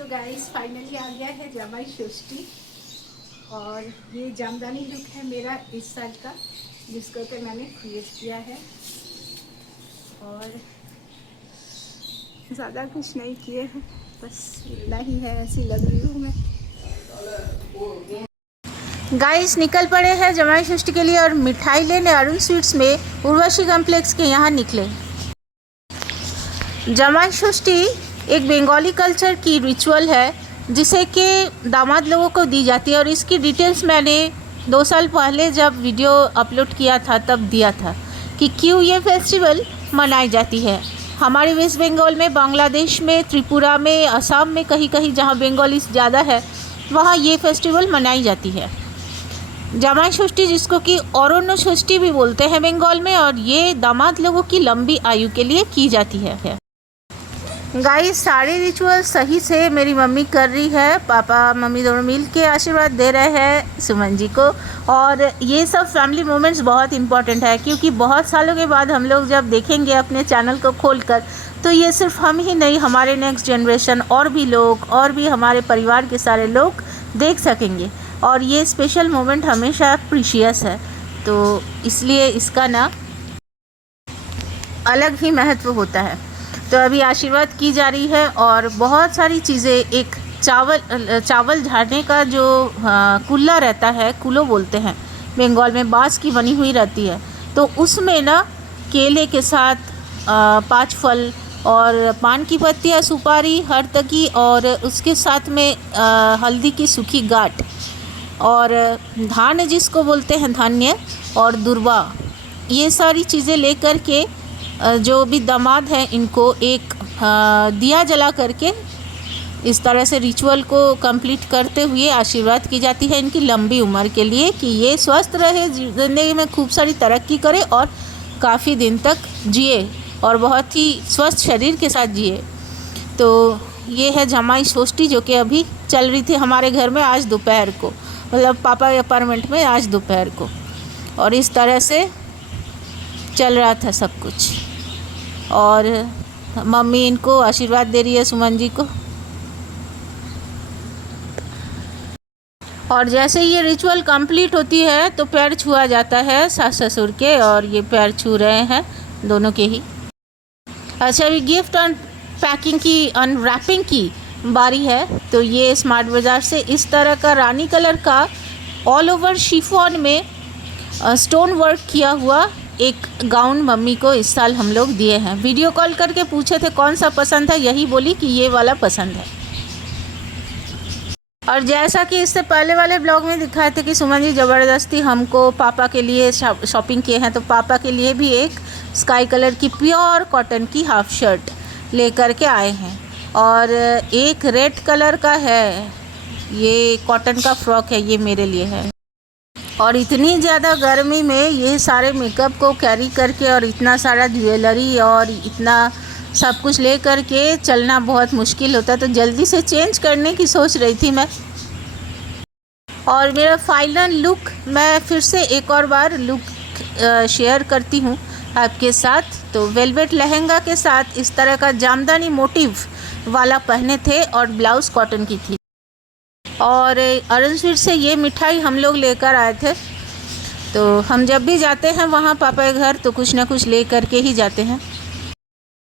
So guys finally आ गया है जमाई षष्ठी और ये जामदानी लुक है मेरा इस साल का, जिसको कि मैंने क्रिएट किया है और ज़्यादा कुछ नहीं किए हैं, बस इतना ही है। ऐसी लग रही हूँ मैं। गाइस निकल पड़े हैं जमाई षष्ठी के लिए और मिठाई लेने अरुण स्वीट्स में उर्वशी कॉम्प्लेक्स के यहाँ निकले। जमाई षष्ठी एक बंगाली कल्चर की रिचुअल है जिसे कि दामाद लोगों को दी जाती है और इसकी डिटेल्स मैंने 2 साल पहले जब वीडियो अपलोड किया था तब दिया था कि क्यों ये फेस्टिवल मनाई जाती है। हमारे वेस्ट बंगाल में, बांग्लादेश में, त्रिपुरा में, असम में, कहीं कहीं जहाँ बंगाली ज़्यादा है वहाँ ये फेस्टिवल मनाई जाती है। जमाई षष्ठी जिसको कि औरोन्नो षष्ठी भी बोलते हैं बंगाल में, और ये दामाद लोगों की लंबी आयु के लिए की जाती है। गाइस सारे रिचुअल सही से मेरी मम्मी कर रही है, पापा मम्मी दोनों मिल के आशीर्वाद दे रहे हैं सुमन जी को। और ये सब फैमिली मोमेंट्स बहुत इम्पॉर्टेंट है क्योंकि बहुत सालों के बाद हम लोग जब देखेंगे अपने चैनल को खोलकर तो ये सिर्फ हम ही नहीं, हमारे नेक्स्ट जनरेशन और भी लोग और भी हमारे परिवार के सारे लोग देख सकेंगे और ये स्पेशल मोमेंट हमेशा प्रीशियस है, तो इसलिए इसका ना अलग ही महत्व होता है। तो अभी आशीर्वाद की जा रही है और बहुत सारी चीज़ें, एक चावल झाड़ने का जो कुल्ला रहता है, कुलो बोलते हैं बंगाल में, बाँस की बनी हुई रहती है, तो उसमें ना केले के साथ 5 फल और पान की पत्तियाँ, सुपारी, हरतकी और उसके साथ में हल्दी की सूखी गांठ और धान जिसको बोलते हैं धान्य और दुर्वा, ये सारी चीज़ें लेकर के जो भी दामाद हैं इनको एक दिया जला करके इस तरह से रिचुअल को कंप्लीट करते हुए आशीर्वाद की जाती है इनकी लंबी उम्र के लिए कि ये स्वस्थ रहे, ज़िंदगी में खूब सारी तरक्की करे और काफ़ी दिन तक जिए और बहुत ही स्वस्थ शरीर के साथ जिए। तो ये है जमाई षष्ठी जो कि अभी चल रही थी हमारे घर में आज दोपहर को, मतलब पापा के अपार्टमेंट में आज दोपहर को, और इस तरह से चल रहा था सब कुछ। और मम्मी इनको आशीर्वाद दे रही है सुमन जी को। और जैसे ये रिचुअल कंप्लीट होती है तो पैर छुआ जाता है सास ससुर के, और ये पैर छू रहे हैं दोनों के ही। अच्छा अभी गिफ्ट पैकिंग की, अनरैपिंग की बारी है। तो ये स्मार्ट बाज़ार से इस तरह का रानी कलर का ऑल ओवर शिफॉन में स्टोन वर्क किया हुआ एक गाउन मम्मी को इस साल हम लोग दिए हैं। वीडियो कॉल करके पूछे थे कौन सा पसंद है, यही बोली कि ये वाला पसंद है। और जैसा कि इससे पहले वाले ब्लॉग में दिखाए थे कि सुमन जी ज़बरदस्ती हमको पापा के लिए शॉपिंग किए हैं, तो पापा के लिए भी एक स्काई कलर की प्योर कॉटन की हाफ शर्ट ले कर के आए हैं और एक रेड कलर का है, ये कॉटन का फ्रॉक है, ये मेरे लिए है। और इतनी ज़्यादा गर्मी में ये सारे मेकअप को कैरी करके और इतना सारा ज्वेलरी और इतना सब कुछ ले करके चलना बहुत मुश्किल होता है, तो जल्दी से चेंज करने की सोच रही थी मैं। और मेरा फाइनल लुक मैं फिर से एक और बार लुक शेयर करती हूँ आपके साथ। तो वेलवेट लहंगा के साथ इस तरह का जामदानी मोटिव वाला पहने थे और ब्लाउज़ कॉटन की थी। और अरुण स्वीट से ये मिठाई हम लोग लेकर आए थे। तो हम जब भी जाते हैं वहाँ पापा के घर तो कुछ ना कुछ ले करके ही जाते हैं।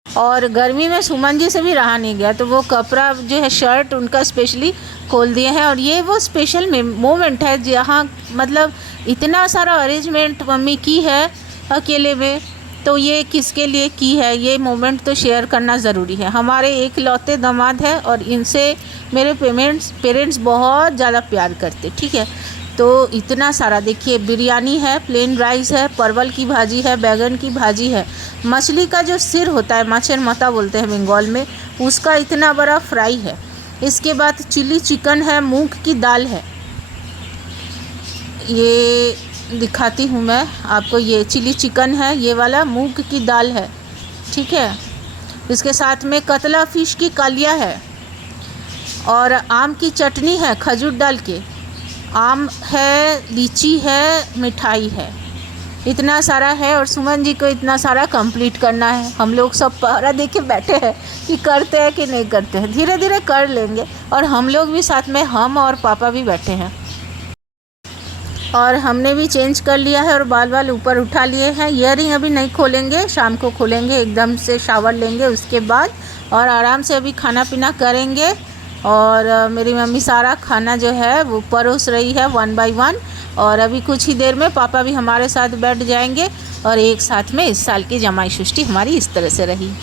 और गर्मी में सुमन जी से भी रहा नहीं गया, तो वो कपड़ा जो है शर्ट उनका स्पेशली खोल दिए हैं। और ये वो स्पेशल मोमेंट है जहाँ मतलब इतना सारा अरेंजमेंट मम्मी की है अकेले में, तो ये किसके लिए की है, ये मोमेंट तो शेयर करना ज़रूरी है। हमारे एक लौते दामाद है और इनसे मेरे पेरेंट्स बहुत ज़्यादा प्यार करते, ठीक है। तो इतना सारा देखिए, बिरयानी है, प्लेन राइस है, परवल की भाजी है, बैगन की भाजी है, मछली का जो सिर होता है, माछर मता बोलते हैं बंगाल में, उसका इतना बड़ा फ्राई है। इसके बाद चिली चिकन है, मूंग की दाल है, ये दिखाती हूँ मैं आपको, ये चिली चिकन है, ये वाला मूंग की दाल है, ठीक है। इसके साथ में कतला फिश की कालिया है और आम की चटनी है, खजूर डाल के, आम है, लीची है, मिठाई है। इतना सारा है और सुमन जी को इतना सारा कंप्लीट करना है। हम लोग सब पहरा दे के बैठे हैं कि करते हैं कि नहीं करते हैं, धीरे धीरे कर लेंगे। और हम लोग भी साथ में, हम और पापा भी बैठे हैं। और हमने भी चेंज कर लिया है और बाल ऊपर उठा लिए हैं। ईयरिंग अभी नहीं खोलेंगे, शाम को खोलेंगे, एकदम से शावर लेंगे उसके बाद, और आराम से अभी खाना पीना करेंगे। और मेरी मम्मी सारा खाना जो है वो परोस रही है 1 बाय 1। और अभी कुछ ही देर में पापा भी हमारे साथ बैठ जाएंगे और एक साथ में इस साल की जमाई षष्ठी हमारी इस तरह से रही।